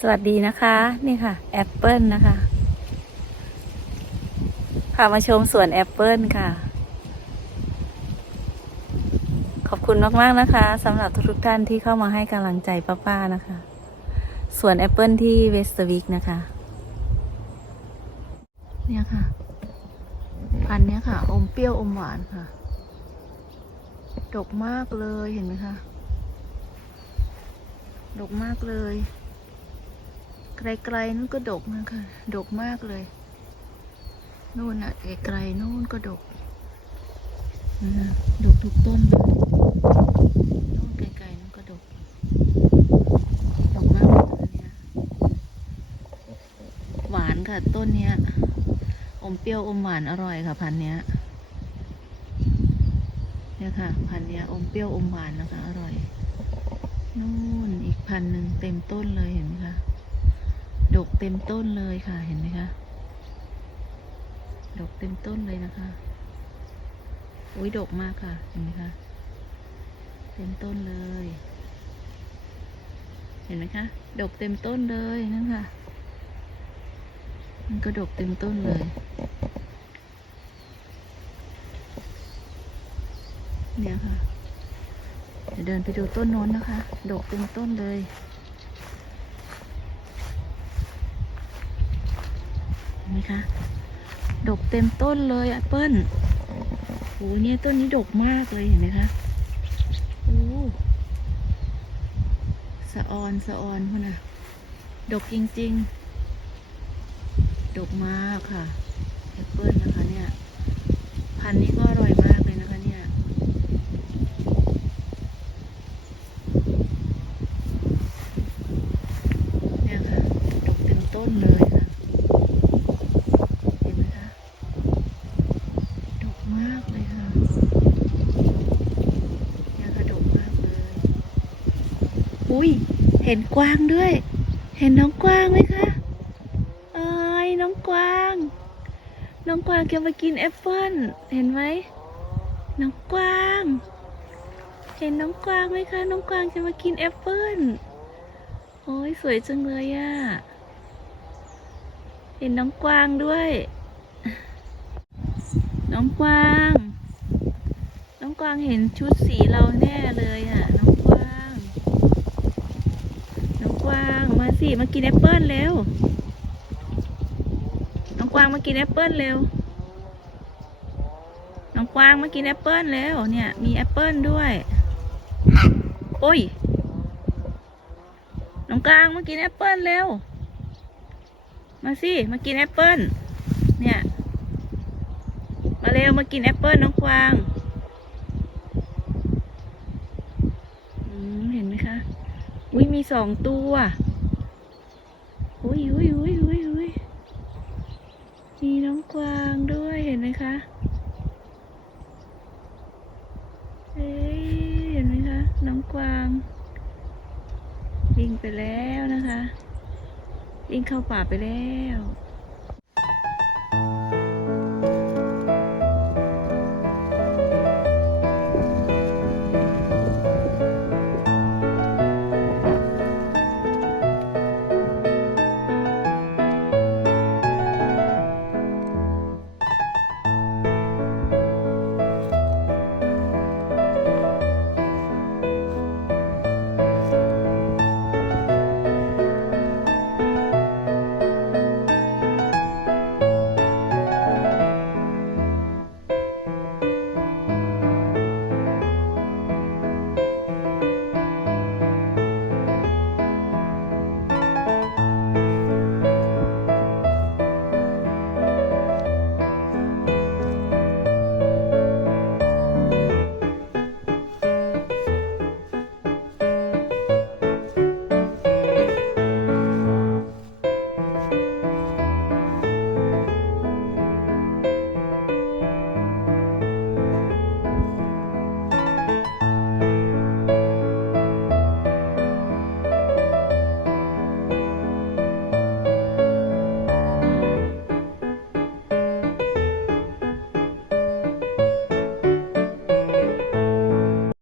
สวัสดีนะคะ นี่ค่ะ แอปเปิลนะคะพามาชมสวนแอปเปิลค่ะ ขอบคุณมาก ๆ นะคะสำหรับทุกๆท่านที่เข้ามาให้กำลังใจป้าๆนะคะ สวนแอปเปิลที่เวสต์วิกนะคะ เนี่ยค่ะ พันเนี้ยค่ะ อมเปรี้ยวอมหวานค่ะดกมากเลยเห็นไหมคะดกมากเลย ไกลๆนู่นก็ดกนะคะดกมากเลย นู่นอะไกลๆนู่นก็ดกนะดกทุกต้นเลยนู่นไกลๆนู่นก็ดกดกมากเลยเนี้ยหวานค่ะต้นเนี้ย อมเปรี้ยวอมหวานอร่อยค่ะพันเนี้ยเนี่ยค่ะ พันเนี้ยอมเปรี้ยวอมหวานนะคะ อร่อยนู่นอีกพันหนึ่งเต็มต้นเลยเห็นไหมคะ ดกเต็มต้นเลยค่ะ เห็นไหมคะ ดกเต็มต้นเลยนะคะอุ้ยดกมากค่ะ เห็นไหมคะ เต็มต้นเลย เห็นไหมคะ ดกเต็มต้นเลยนั่นค่ะ มันก็ดกเต็มต้นเลย เนี่ยค่ะเดี๋ยวเดินไปดูต้นโน้นนะคะ ดกเต็มต้นเลย เห็น ไหมคะ ดกเต็มต้นเลยแอปเปิ้ลโอ้เนี่ยต้นนี้ดกมากเลยเห็นไหมคะโอ้สะออนสะออนพ่นนะดกจริง ๆ ดกมากค่ะแอปเปิ้ลนะคะเนี่ย พันนี้ก็อร่อยมากเลยนะคะเนี่ย เนี่ยค่ะ ดกเต็มต้นเลยค่ะ เห็นไหมคะ ดกมากเลยค่ะ เนี่ยค่ะ ดกมากเลย อุ้ย เห็นกวางด้วย เห็นน้องกวางไหมคะเอ้ยน้องกวาง น้องกวางจะมากินแอปเปิ้ลเห็นไหมน้องกวาง เห็นน้องกวางไหมคะ น้องกวางจะมากินแอปเปิ้ลโอ้ยสวยจังเลยอะเห็นน้องกวางด้วย น้องกวาง น้องกวางเห็นชุดสีเราแน่เลยอะน้องกวาง น้องกวาง มาสิ มากินแอปเปิ้ลเร็ว น้องกวางมากินแอปเปิ้ลเร็ว น้องกวางมากินแอปเปิ้ลเร็ว เนี่ย มีแอปเปิ้ลด้วย โอ้ย น้องกลางมากินแอปเปิ้ลเร็ว มาสิ มากินแอปเปิ้ล เนี่ย มาเร็วมากินแอปเปิ้ลน้องกวางอืมเห็นไหมคะ อุ้ยมีสองตัว อุ้ยอุ้ยอุ้ยอุ้ยอุ้ยมีน้องกวางด้วยเห็นไหมคะเอ้ยเห็นไหมคะ น้องกวางวิ่งไปแล้วนะคะวิ่งเข้าป่าไปแล้ว